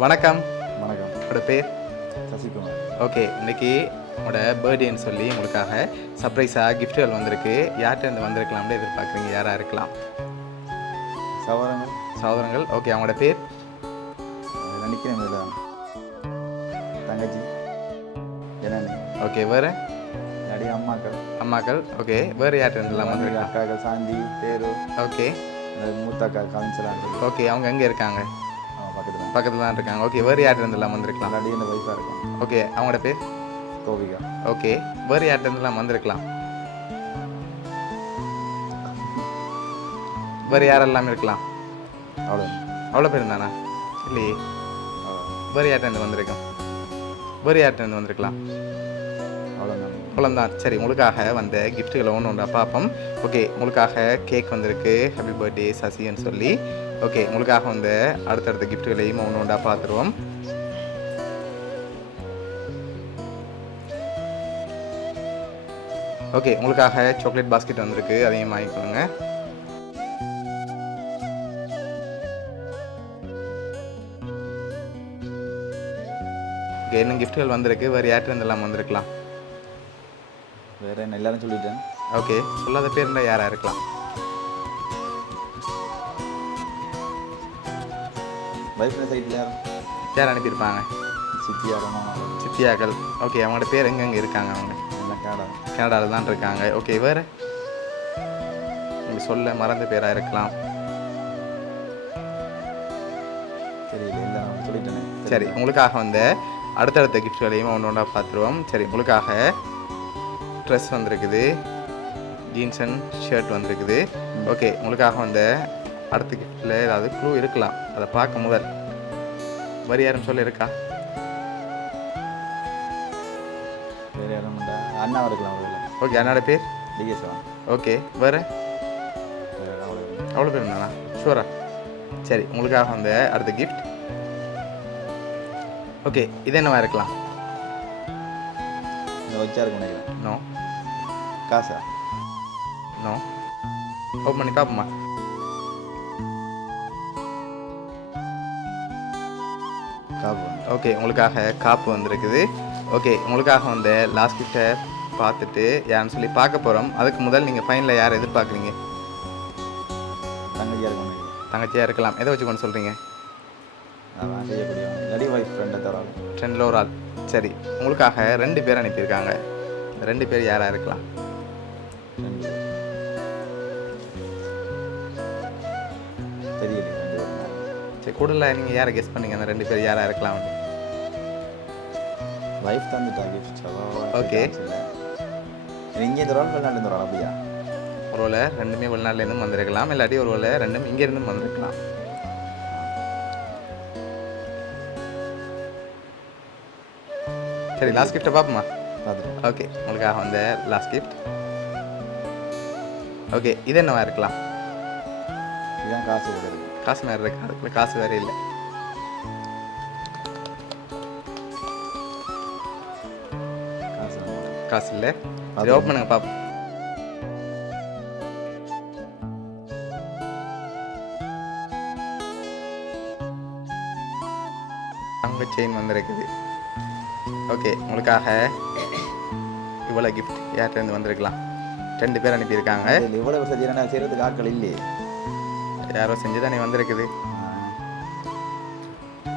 வணக்கம். வணக்கம். உங்களோட பேர்? சசிகுமார். ஓகே, இன்னைக்கு உங்களோட பர்த்டேன்னு சொல்லி உங்களுக்காக சர்ப்ரைஸாக கிஃப்ட்டுகள் வந்திருக்கு. யார்கிட்ட இருந்து வந்திருக்கலாம்னு எதிர்பார்க்குறீங்க? யாராக இருக்கலாம்? சகோதரங்கள். சகோதரங்கள். ஓகே, அவங்களோட பேர்? நினைக்கிறேன் இதில் தங்கச்சி ஜனனி. ஓகே, வேறு? நிறைய அம்மாக்கள். அம்மாக்கள். ஓகே, வேறு யார்கிட்ட இருந்தெல்லாம் வந்திருக்காங்க? அக்காக்கள் சாந்தி தேரு. ஓகே. மூத்த அக்கா கவின்சலாண்டு. ஓகே, அவங்க எங்கே இருக்காங்க? பக்கத்தில் தான். பக்கத்தில் தான் இருக்காங்க. ஓகே, வேறு யார்கிட்ட இருந்தெல்லாம் வந்திருக்கலாம்? இல்லாட்டி இந்த வைஃபாக இருக்கும். ஓகே, அவங்களோட பேர்? கோபிகா. ஓகே, வேறு யார்கிட்ட இருந்தெல்லாம் வந்திருக்கலாம்? வேறு யாரெல்லாம் இருக்கலாம்? அவ்வளோ அவ்வளோ பேர் தானா? இல்லையே, வேறு யார்கிட்ட இருந்து வந்திருக்கோம்? வேறு யார்கிட்ட இருந்து வந்திருக்கலாம்? அவ்வளோதான். அவ்வளோதான். சரி, உங்களுக்காக வந்த கிஃப்ட்டுகளை ஒன்று பார்ப்போம். ஓகே, உங்களுக்காக கேக் வந்திருக்கு. ஹாப்பி பர்த்டே சசின்னு சொல்லி. ஓகே, உங்களுக்காக வந்த அடுத்தடுத்த கிஃப்ட்டுகளையும் ஒன்று பார்த்துருவோம். ஓகே, உங்களுக்காக சாக்லேட் பாஸ்கெட் வந்திருக்கு, அதையும் வாங்கிக்கோங்க. ஓகே, இன்னும் கிஃப்ட்டுகள் வந்திருக்கு. வேறு யார்கிட்ட இருந்தெல்லாம் வந்திருக்கலாம்? வேறு என்ன எல்லாரும் சொல்லிட்டேன். ஓகே, சொல்லாத பேர் இருந்தால் யாராக இருக்கலாம்? வைஃப் சைட்டில் யார் அனுப்பியிருப்பாங்க? சித்தியாரமா சித்தியாக்கள். ஓகே, அவங்களோட பேர் எங்கெங்கே இருக்காங்க? அவங்க எல்லாம் கேடா கனடாவில் தான் இருக்காங்க. ஓகே, வேறு? நீங்கள் சொல்ல மறந்த பேராக இருக்கலாம். தெரியல, எல்லாம் சொல்லிட்டேனே. சரி, உங்களுக்காக வந்த அடுத்தடுத்த கிஃப்ட்களையும் ஒன்று பார்த்துருவோம். சரி, உங்களுக்காக ட்ரெஸ் வந்திருக்குது, ஜீன்ஸ் அண்ட் ஷர்ட் வந்திருக்குது. ஓகே, உங்களுக்காக வந்த அடுத்த கிஃப்ட்டில் ஏதாவது க்ளூ இருக்கலாம், அதை பார்க்க முதல். வேறு யாரும் சொல்ல இருக்கா? வேறு யாரும் உண்டா? அண்ணாவும் இருக்கலாம். ஓகே, அண்ணாட பேர்? டிகேசவா. ஓகே, வேறு? அவ்வளோ அவ்வளோ பேர் இருந்தானா? ஷூரா? சரி, உங்களுக்காக வந்த அடுத்த கிஃப்ட். ஓகே, இது என்னவா இருக்கலாம்? இந்த வச்சா இருக்கும் நினைக்கிறேன். நோ. காசா? நோ. ஓப்பன் பண்ணி பார்ப்போமா? காப்பு. ஓகே, உங்களுக்காக காப்பு வந்திருக்குது. ஓகே, உங்களுக்காக வந்த லாஸ்ட் கிஃப்ட்டை பார்த்துட்டு யாருன்னு சொல்லி பார்க்க போகிறோம். அதுக்கு முதல் நீங்கள் ஃபைனலில் யாரை எதிர்பார்க்குறீங்க? தங்கச்சியாக இருக்கும் நினைக்கிறேன். தங்கச்சியாக இருக்கலாம். எதை வச்சு கொண்டு சொல்கிறீங்க? அதான் செய்யக்கூடிய நடி வைஃப் ஃப்ரெண்டை தராது. ட்ரெண்டில் ஒரு ஆள். சரி, உங்களுக்காக 2 பேர் அனுப்பியிருக்காங்க. 2 பேர் யாராக இருக்கலாம்? தெரியல. சரி, கூடுதல நீங்கள் யாரை கெஸ் பண்ணீங்க? அந்த 2 பேர் யாராக இருக்கலாம்? வைஃப் தந்துட்டா கிஃப்ட். ஓகே. இங்கே இந்த ரோல் வெளிநாட்டு ரோல் அப்படியா? ஒரு வேளை 2மே வெளிநாட்டிலேருந்தும் வந்திருக்கலாம், இல்லாட்டி ஒரு வேளை 2ம் இங்கேருந்தும் வந்திருக்கலாம். சரி, லாஸ்ட் கிஃப்ட்டை பார்ப்போமா? பார்த்துட்டு ஓகே, உங்களுக்காக வந்த லாஸ்ட் கிஃப்ட். ஓகே, இது என்னவா இருக்கலாம்? இதுதான் காசு கொடுக்குறது. காசு வேறு இருக்கு, அதுக்குள்ள காசு வேறு இல்லை. காசு காசு இல்லை. சரி, ஓப்பன் பண்ணுங்க பார்ப்போம். அங்கே செயின் வந்திருக்குது. ஓகே, உங்களுக்காக இவ்வளோ கிஃப்ட் யார்கிட்டருந்து வந்திருக்கலாம்? 2 பேர் அனுப்பியிருக்காங்க. இவ்வளோ வசதி நான் செய்கிறதுக்கு ஆட்கள் இல்லையே. யாரோ செஞ்சு தானே வந்திருக்குது.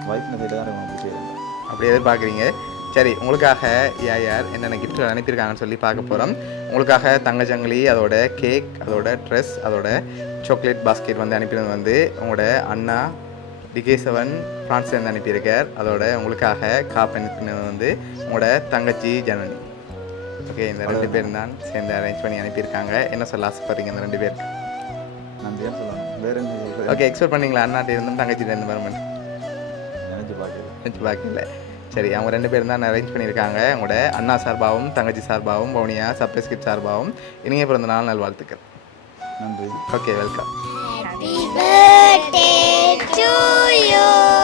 வைஃப் சைடு தான் செய்கிறேன். அப்படி எதிர்பார்க்குறீங்க. சரி, உங்களுக்காக யார் என்னென்ன கிஃப்ட் அனுப்பியிருக்காங்கன்னு சொல்லி பார்க்க போகிறோம். உங்களுக்காக தங்கச்சங்கிலி, அதோட கேக், அதோட ட்ரெஸ், அதோட சாக்லேட் பாஸ்கெட் வந்து அனுப்பினது வந்து உங்களோட அண்ணா டிகேசவன் ஃப்ரான்ஸ்லேருந்து அனுப்பியிருக்கார். அதோட உங்களுக்காக காப்பு அனுப்பினது வந்து உங்களோட தங்கச்சி ஜனனி. ஓகே, இந்த 2 பேர் தான் சேர்ந்து அரேஞ்ச் பண்ணி அனுப்பியிருக்காங்க. என்ன சொல்ல ஆசைப்படுறீங்க இந்த 2 பேருக்கு? நன்றி தான் சொல்லணும். வேறு என்ன? ஓகே, எக்ஸ்பெக்ட் பண்ணீங்களா அண்ணாட்ட இருந்தும் தங்கச்சிட்ட இருந்து வருமானு? நினச்சி பார்க்கல. சரி, அவங்க 2 பேரும் தான் அரேஞ்ச் பண்ணியிருக்காங்க. உங்களோட அண்ணா சார்பாகவும் தங்கச்சி சார்பாகவும் பவுனியா சர்ப்ரைஸ் கிஃப்ட் சார்பாகவும் இனிய பிறந்த நாள் நல்வாழ்த்துக்கள். நன்றி. Okay, welcome. Happy birthday to you.